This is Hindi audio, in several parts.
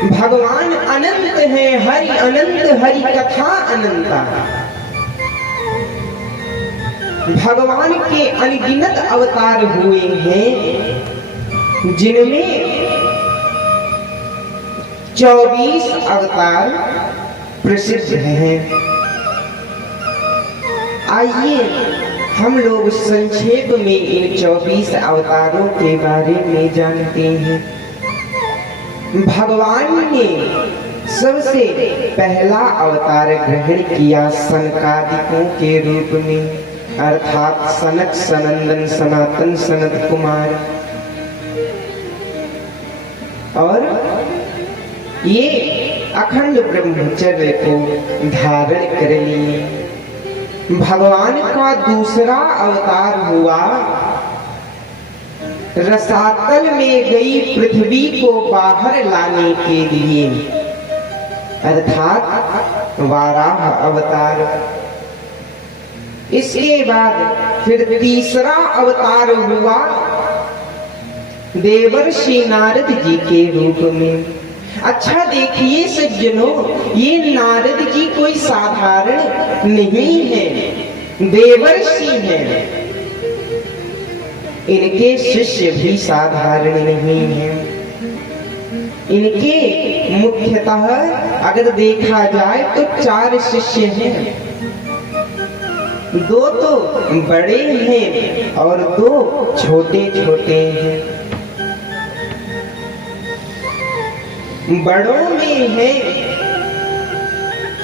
भगवान अनंत है, हरि अनंत, हरि कथा अनंता। भगवान के अनगिनत अवतार हुए हैं, जिनमें 24 अवतार प्रसिद्ध हैं। आइए हम लोग संक्षेप में इन 24 अवतारों के बारे में जानते हैं। भगवान ने सबसे पहला अवतार ग्रहण किया सनकादिकों के रूप में, अर्थात सनक, सनंदन, सनातन, सनत कुमार। और ये अखंड ब्रह्मचर्य को धारण कर लिए। भगवान का दूसरा अवतार हुआ रसातल में गई पृथ्वी को बाहर लाने के लिए, अर्थात वाराह अवतार। इसके बाद फिर तीसरा अवतार हुआ देवर्षि नारद जी के रूप में। अच्छा देखिए सज्जनों, ये नारद जी कोई साधारण नहीं है, देवर्षि हैं। इनके शिष्य भी साधारण नहीं हैं। इनके मुख्यतः अगर देखा जाए तो 4 शिष्य हैं। 2 तो बड़े हैं और 2 छोटे छोटे हैं। बड़ों में है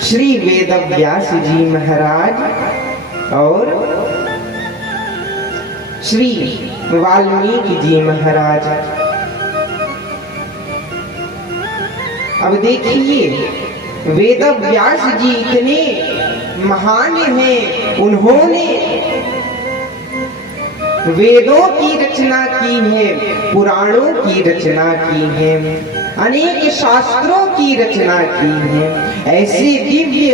श्री वेदव्यास जी महाराज और श्री वाल्मीकि जी महाराज। अब देखिए, वेदव्यास जी इतने महान हैं, उन्होंने वेदों की रचना की है, पुराणों की रचना की है, अनेक शास्त्रों की रचना की है। ऐसे दिव्य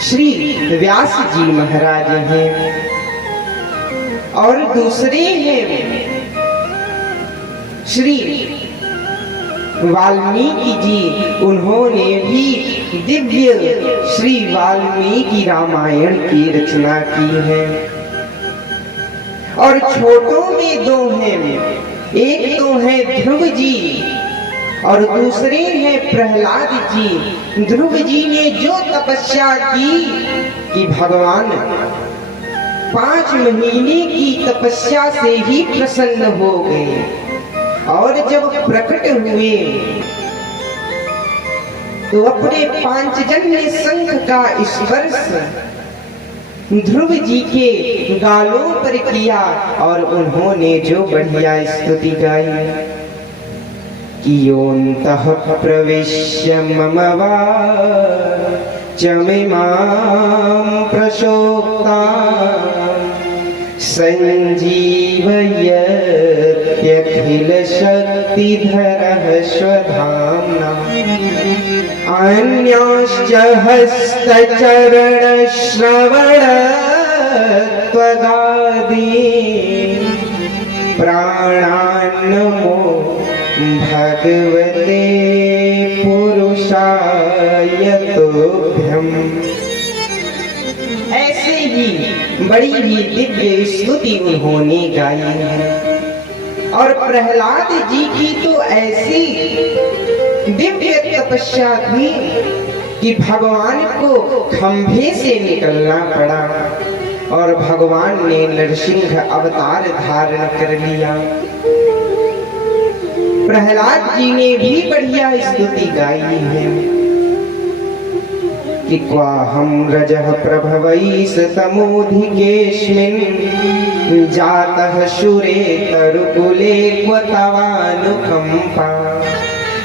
श्री व्यास जी महाराज हैं। और दूसरे हैं श्री वाल्मीकि जी, उन्होंने भी दिव्य श्री वाल्मीकि रामायण की रचना की है। और छोटों में 2 हैं, एक तो है ध्रुव जी और दूसरे हैं प्रहलाद जी। ध्रुव जी ने जो तपस्या की कि भगवान 5 महीने की तपस्या से ही प्रसन्न हो गए, और जब प्रकट हुए तो अपने पांचजन्य शंख का स्पर्श ध्रुव जी के गालों पर किया और उन्होंने जो बढ़िया स्तुति गाई कि योऽन्तः प्रविश्य मम वाचमिमां प्रसोक्तां संजीवयत्यखिलशक्तिधरः स्वधाम्ना अन्यांश्च हस्तचरणश्रवणत्वगादीन् प्राणान्नमो भगवते पुरुषाय तुभ्यम्। ऐसे ही बड़ी ही दिव्य स्तुति उन्होंने गाई है। और प्रहलाद जी की तो ऐसी दिव्य तपस्या थी कि भगवान को खंभे से निकलना पड़ा और भगवान ने नरसिंह अवतार धारण कर लिया। प्रहलाद जी ने भी बढ़िया स्तुति गाई है कि क्वाहं रजः प्रभवैः तमोधिकेऽस्मिन् जातः शूरे तरुकुले क्व तवानुकम्पा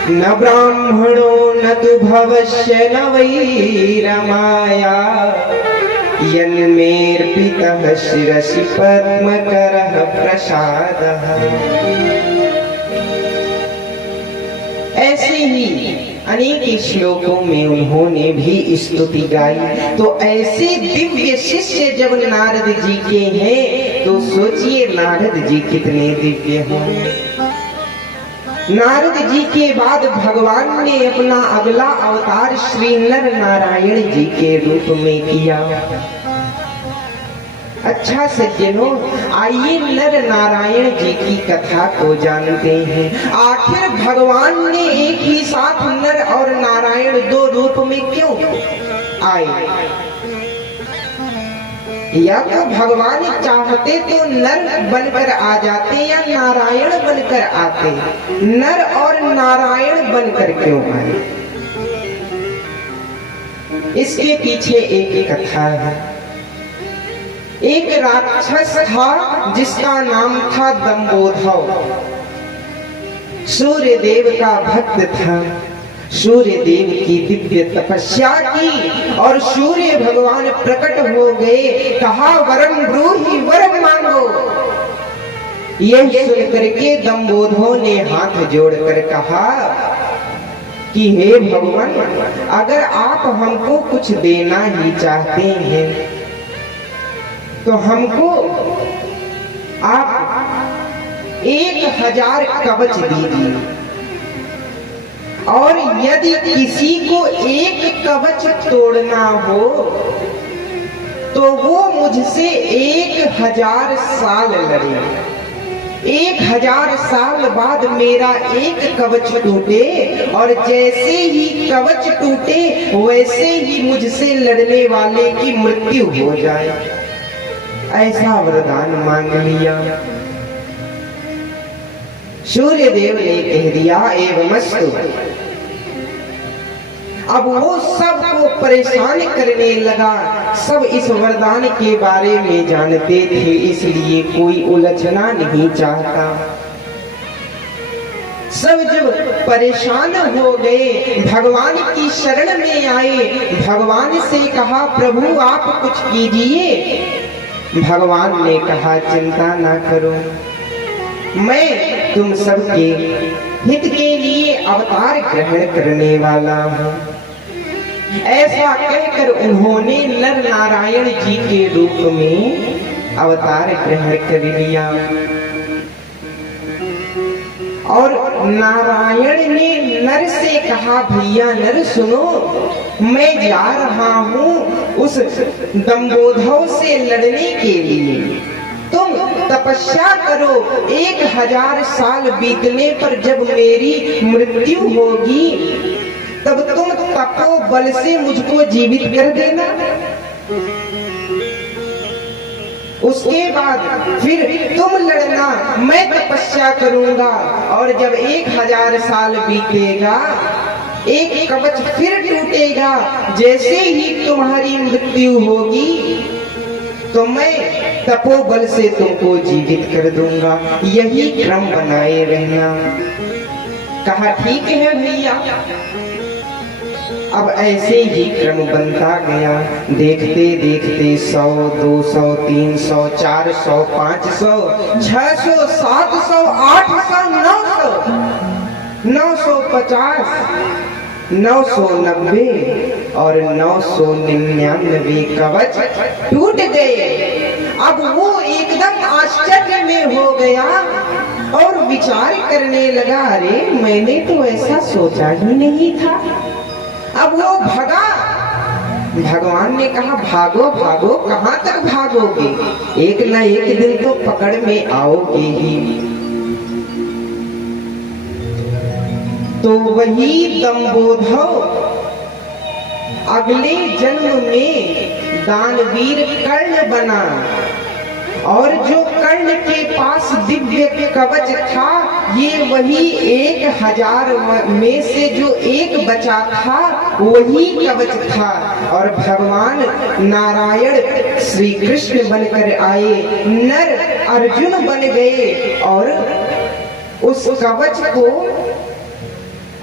न ब्राह्मणो न तु भवस्य न वै रमाया यन्मेऽर्पितः शिरसि पद्मकरः प्रसादः। ऐसे ही अनेक श्लोकों में उन्होंने भी स्तुति गाई। तो ऐसे दिव्य शिष्य जब नारद जी के हैं तो सोचिए नारद जी कितने दिव्य हों। नारद जी के बाद भगवान ने अपना अगला अवतार श्री नर नारायण जी के रूप में किया। अच्छा सज्जनों, आइए नर नारायण जी की कथा को जानते हैं। आखिर भगवान ने एक ही साथ नर और नारायण दो रूप में क्यों आए? या तो भगवान चाहते तो नर बनकर आ जाते या नारायण बनकर आते। नर और नारायण बनकर क्यों आए? इसके पीछे एक कथा है। एक राक्षस था जिसका नाम था दंबोधव। सूर्य देव का भक्त था। सूर्य देव की दिव्य तपस्या की और सूर्य भगवान प्रकट हो गए। कहा वरम ब्रूहि, वरम मांगो। यह सुन करके दंबोधव ने हाथ जोड़कर कहा कि हे भगवान, अगर आप हमको कुछ देना ही चाहते हैं तो हमको आप 1000 कवच दीजिए, और यदि किसी को एक कवच तोड़ना हो तो वो मुझसे 1000 साल लड़े। 1000 साल बाद मेरा एक कवच टूटे और जैसे ही कवच टूटे वैसे ही मुझसे लड़ने वाले की मृत्यु हो जाए। ऐसा वरदान मांग लिया। सूर्य देव ने कह दिया एवमस्तु। अब वो सबको परेशान करने लगा। सब इस वरदान के बारे में जानते थे, इसलिए कोई उलझना नहीं चाहता। सब जब परेशान हो गए भगवान की शरण में आए। भगवान से कहा प्रभु आप कुछ कीजिए। भगवान ने कहा चिंता ना करो, मैं तुम सबके हित के लिए अवतार ग्रहण करने वाला हूँ। ऐसा कहकर उन्होंने नर नारायण जी के रूप में अवतार ग्रहण कर लिया। और नारायण ने नर से कहा भैया नर सुनो, मैं जा रहा हूँ उस दंबोधव से लड़ने के लिए। तुम तपस्या करो। 1000 साल बीतने पर जब मेरी मृत्यु होगी तब तुम तपो बल से मुझको जीवित कर देना। उसके बाद फिर तुम लड़ना, मैं तपस्या करूंगा। और जब 1000 साल बीतेगा एक कवच फिर टूटेगा। जैसे ही तुम्हारी मृत्यु होगी तो मैं तपोबल से तुमको जीवित कर दूंगा। यही क्रम बनाए रहना। कहा ठीक है भैया। अब ऐसे ही क्रम बनता गया। देखते देखते 100, 200, 300, 400, 500, 600, 700, 800, 900, 950, 990 और 999 कवच टूट गए। अब वो एकदम आश्चर्य में हो गया और विचार करने लगा, अरे मैंने तो ऐसा सोचा ही नहीं था। अब वो भगा। भगवान ने कहा भागो भागो, कहां तक भागोगे? एक ना एक दिन तो पकड़ में आओगे ही। तो वही दंबोधव अगले जन्म में दानवीर कर्ण बना। और जो कर्ण के पास दिव्य कवच था, ये वही 1000 में से जो एक बचा था वही कवच था। और भगवान नारायण श्री कृष्ण बनकर आए, नर अर्जुन बन गए। और उस कवच को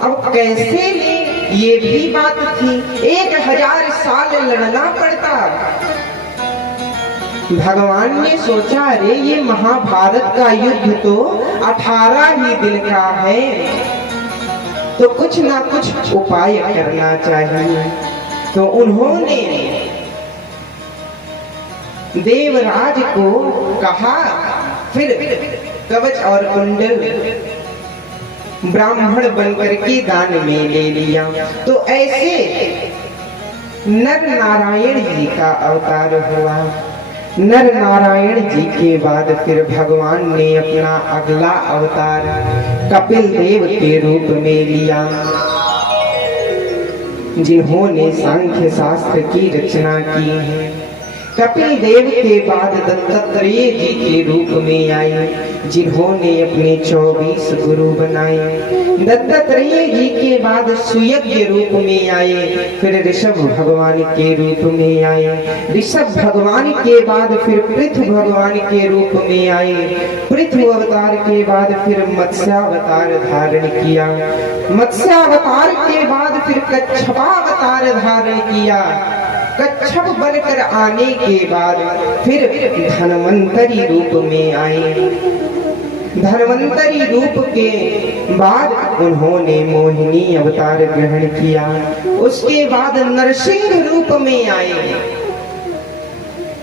अब कैसे ले, ये भी बात थी। 1000 साल लड़ना पड़ता। भगवान ने सोचा, अरे ये महाभारत का युद्ध तो 18 ही दिन का है, तो कुछ ना कुछ उपाय करना चाहिए। तो उन्होंने देवराज को कहा, फिर कवच और कुंडल ब्राह्मण बनकर के दान में ले लिया। तो ऐसे नर नारायण जी का अवतार हुआ। नर नारायण जी के बाद फिर भगवान ने अपना अगला अवतार कपिल देव के रूप में लिया, जिन्होंने सांख्य शास्त्र की रचना की है। कपिल देव के बाद दत्तात्रेय जी के रूप में आए, जिन्होंने अपने 24 गुरु बनाए। दत्तात्रेय जी के बाद सुयज्ञ रूप में आए, फिर ऋषभ भगवान के रूप में आए। ऋषभ भगवान के बाद फिर पृथु भगवान के रूप में आए। पृथु अवतार के बाद फिर मत्स्यावतार धारण किया। मत्स्यावतार के बाद फिर कच्छपावतार धारण किया। कच्छप बनकर आने के बाद फिर धन्वंतरी रूप में आए। धन्वंतरी रूप के बाद उन्होंने मोहिनी अवतार ग्रहण किया। उसके बाद नरसिंह रूप में आए।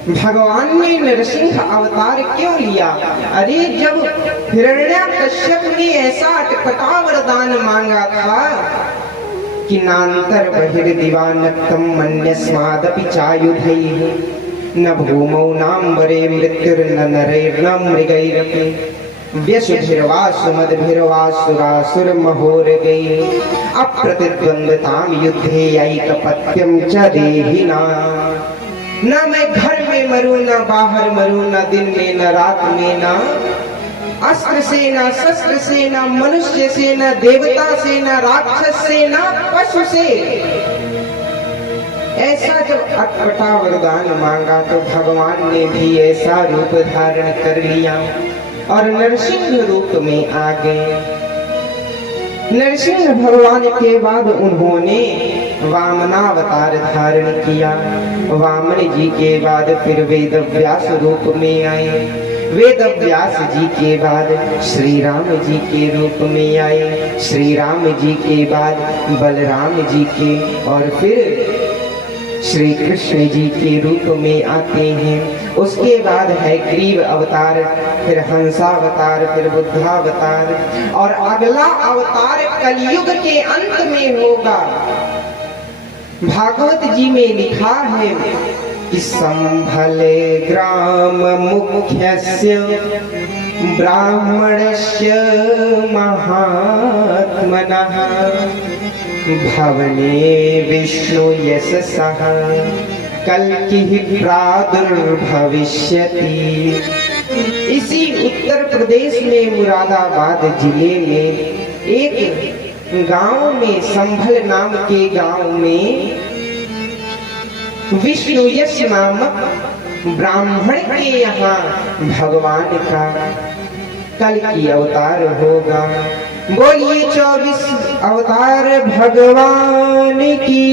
भगवान ने नरसिंह अवतार क्यों लिया? अरे जब हिरण्याकश्यप ने ऐसा अटपटा वरदान मांगा था कि नान्तर बहिर्दिवानक्तम मन्यस्मादपि चायुधैः न भूमौ नाम्बरे मृत्युर्न नरैर्न मृगैरपि व्यसुभिर्वासु मदभिर्वासुरासुरमहोरगैः अप्रतिद्वन्द्वतां युद्धे ऐकपत्यं च देहिना। न मैं घर में मरूं, न बाहर मरूं, न दिन में न रात में, न अस्त्र से, न शस्त्र से, न मनुष्य से, न देवता से, न राक्षस से, न पशु से। ऐसा जब अटपटा वरदान मांगा तो भगवान ने भी ऐसा रूप धारण कर लिया और नरसिंह रूप में आ गए। नरसिंह भगवान के बाद उन्होंने वामनावतार धारण किया। वामन जी के बाद फिर वेदव्यास रूप में आए। वेदव्यास जी के बाद श्री राम जी के रूप में आए। श्री राम जी के बाद बलराम जी के और फिर श्री कृष्ण जी के रूप में आते हैं। उसके बाद है ग्रीव अवतार, फिर हंसावतार, फिर बुद्धावतार और अगला अवतार कलयुग के अंत में होगा। भागवत जी में लिखा है कि संभले ग्राम मुख्यस्य ब्राह्मणस्य महात्मनः भवने विष्णु यशसः कल्किः प्रादुर्भविष्यति। इसी उत्तर प्रदेश में मुरादाबाद जिले में एक गांव में, संभल नाम के गांव में विष्णु यश नामक ब्राह्मण के यहाँ भगवान का कल की अवतार होगा। बोलिए 24 अवतार भगवान की।